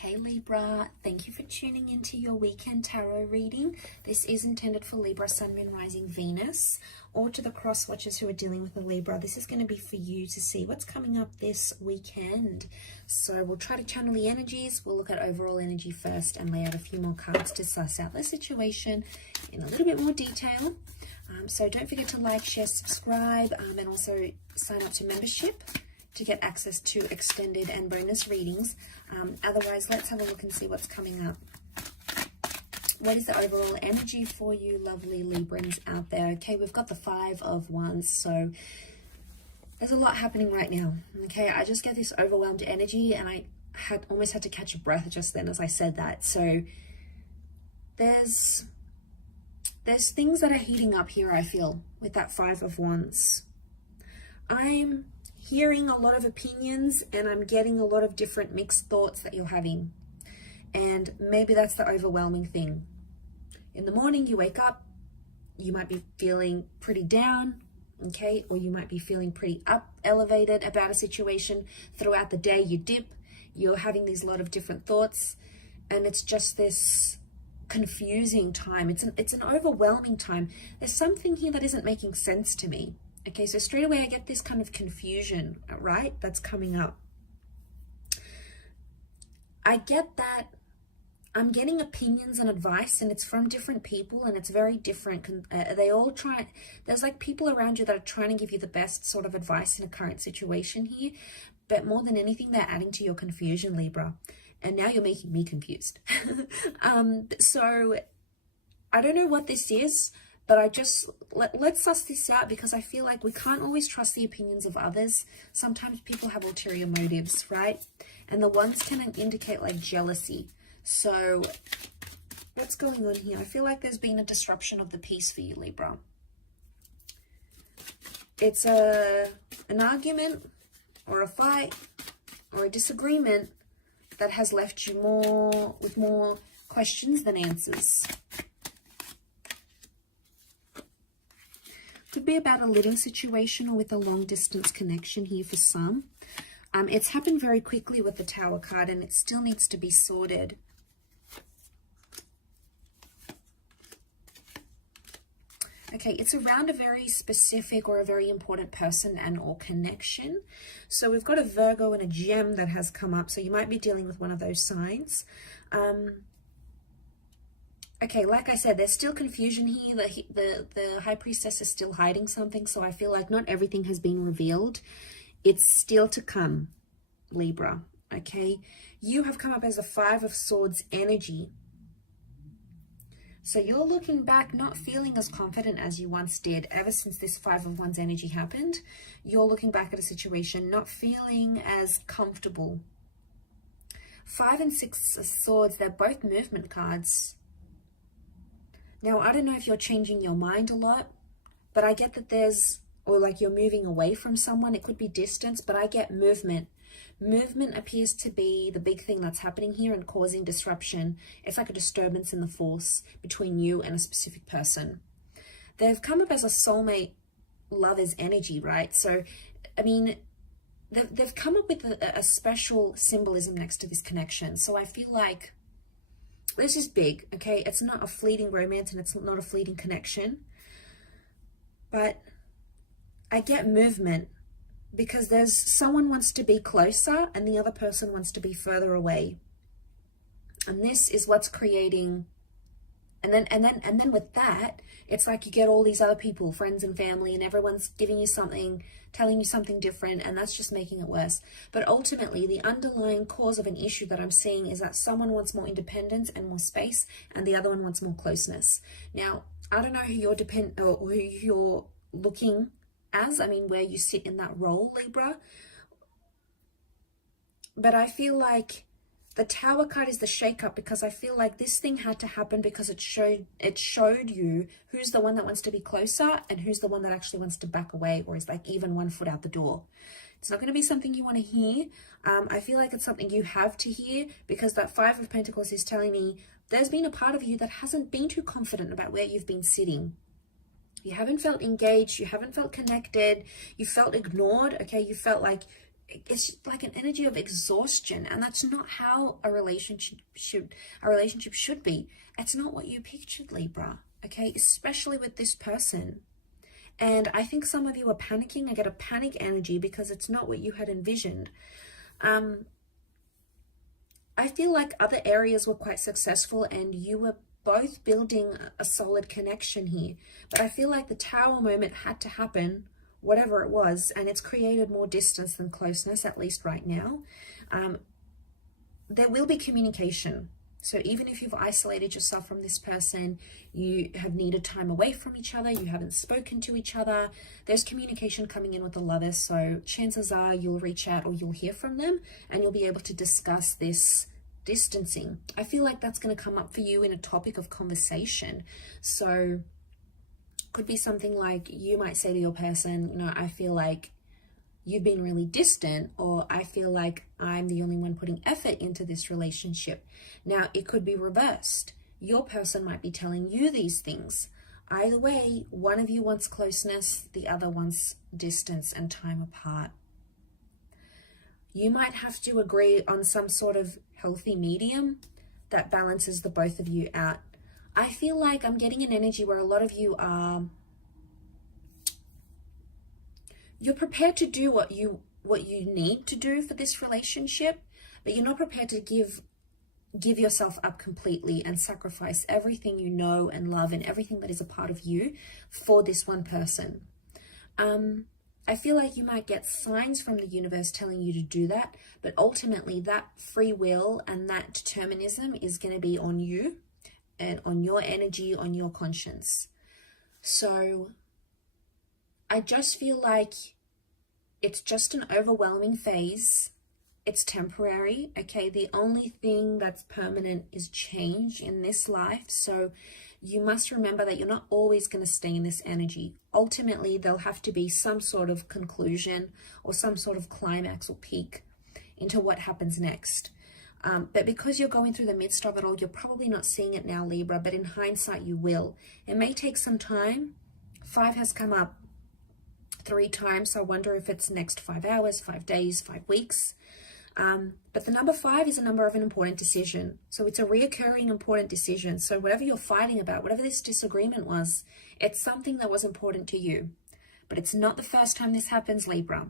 Hey Libra, thank you for tuning into your weekend tarot reading. This is intended for Libra, Sun, Moon, Rising, Venus, or to the cross watchers who are dealing with a Libra. This is going to be for you to see what's coming up this weekend. So we'll try to channel the energies. We'll look at overall energy first and lay out a few more cards to suss out the situation in a little bit more detail. So don't forget to like, share, subscribe, and also sign up to membership to get access to extended and bonus readings. Otherwise, let's have a look and see what's coming up. What is the overall energy for you lovely Librans out there? Okay, we've got the 5 of Wands, so there's a lot happening right now. Okay, I just get this overwhelmed energy, and I almost had to catch a breath just then as I said that. So there's things that are heating up here, I feel, with that 5 of Wands. I'm hearing a lot of opinions, and I'm getting a lot of different mixed thoughts that you're having. And maybe that's the overwhelming thing. In the morning, you wake up, you might be feeling pretty down, okay? Or you might be feeling pretty elevated about a situation. Throughout the day, you dip, you're having these lot of different thoughts, and it's just this confusing time. It's an overwhelming time. There's something here that isn't making sense to me. Okay, so straight away I get this kind of confusion, right? That's coming up. I get that I'm getting opinions and advice, and it's from different people, and it's very different. They all try, there's like people around you that are trying to give you the best sort of advice in a current situation here, but more than anything, they're adding to your confusion, Libra. And now you're making me confused. So I don't know what this is, but let's suss this out, because I feel like we can't always trust the opinions of others. Sometimes people have ulterior motives, right? And the ones can indicate like jealousy. So what's going on here? I feel like there's been a disruption of the peace for you, Libra. It's an argument or a fight or a disagreement that has left you with more questions than answers. Could be about a living situation or with a long distance connection here for some. It's happened very quickly with the Tower card, and it still needs to be sorted. Okay, it's around a very specific or a very important person and or connection. So we've got a Virgo and a Gem that has come up. So you might be dealing with one of those signs. Okay, like I said, there's still confusion here. The High Priestess is still hiding something. So I feel like not everything has been revealed. It's still to come, Libra. Okay, you have come up as a 5 of Swords energy. So you're looking back, not feeling as confident as you once did. Ever since this 5 of Wands energy happened, you're looking back at a situation, not feeling as comfortable. 5 and 6 of Swords, they're both movement cards. Now, I don't know if you're changing your mind a lot, but I get that or like you're moving away from someone. It could be distance, but I get movement. Movement appears to be the big thing that's happening here and causing disruption. It's like a disturbance in the force between you and a specific person. They've come up as a soulmate lover's energy, right? So, I mean, they've come up with a special symbolism next to this connection. So I feel like this is big, okay? It's not a fleeting romance, and it's not a fleeting connection. But I get movement, because there's someone wants to be closer and the other person wants to be further away. And this is what's creating, and then with that, it's like you get all these other people, friends and family, and everyone's giving you something, telling you something different, and that's just making it worse. But ultimately, the underlying cause of an issue that I'm seeing is that someone wants more independence and more space, and the other one wants more closeness. Now, I don't know who who you're looking as, I mean, where you sit in that role, Libra. But I feel like the Tower card is the shake-up, because I feel like this thing had to happen because it showed you who's the one that wants to be closer and who's the one that actually wants to back away, or is like even 1 foot out the door. It's not going to be something you want to hear. I feel like it's something you have to hear, because that 5 of Pentacles is telling me there's been a part of you that hasn't been too confident about where you've been sitting. You haven't felt engaged, you haven't felt connected, you felt ignored, okay? You felt like it's like an energy of exhaustion, and that's not how a relationship should be. It's not what you pictured, Libra, okay? Especially with this person. And I think some of you are panicking. I get a panic energy because it's not what you had envisioned. I feel like other areas were quite successful and you were both building a solid connection here. But I feel like the Tower moment had to happen, whatever it was, and it's created more distance than closeness, at least right now. There will be communication. So even if you've isolated yourself from this person, you have needed time away from each other, you haven't spoken to each other, there's communication coming in with the Lovers. So chances are you'll reach out or you'll hear from them and you'll be able to discuss this distancing. I feel like that's going to come up for you in a topic of conversation. So could be something like you might say to your person, you know, I feel like you've been really distant, or I feel like I'm the only one putting effort into this relationship. Now, it could be reversed. Your person might be telling you these things. Either way, one of you wants closeness, the other wants distance and time apart. You might have to agree on some sort of healthy medium that balances the both of you out. I feel like I'm getting an energy where a lot of you are, you're prepared to do what you need to do for this relationship, but you're not prepared to give yourself up completely and sacrifice everything you know and love and everything that is a part of you for this one person. I feel like you might get signs from the universe telling you to do that, but ultimately that free will and that determinism is going to be on you and on your energy, on your conscience. So I just feel like it's just an overwhelming phase. It's temporary, okay? The only thing that's permanent is change in this life. So you must remember that you're not always going to stay in this energy. Ultimately, there'll have to be some sort of conclusion or some sort of climax or peak into what happens next. But because you're going through the midst of it all, you're probably not seeing it now, Libra, but in hindsight, you will. It may take some time. 5 has come up 3 times, so I wonder if it's next 5 hours, 5 days, 5 weeks. But the number 5 is a number of an important decision. So it's a reoccurring important decision. So whatever you're fighting about, whatever this disagreement was, it's something that was important to you. But it's not the first time this happens, Libra.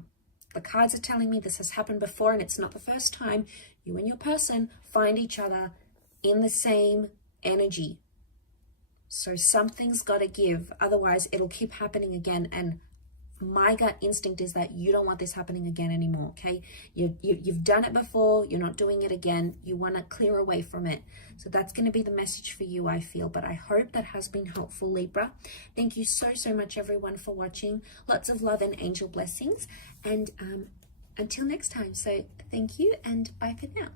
The cards are telling me this has happened before, and it's not the first time you and your person find each other in the same energy. So something's got to give. Otherwise, it'll keep happening again. And my gut instinct is that you don't want this happening again anymore, okay? You've done it before. You're not doing it again. You want to clear away from it. So that's going to be the message for you, I feel. But I hope that has been helpful, Libra. Thank you so much, everyone, for watching. Lots of love and angel blessings. And until next time. So thank you and bye for now.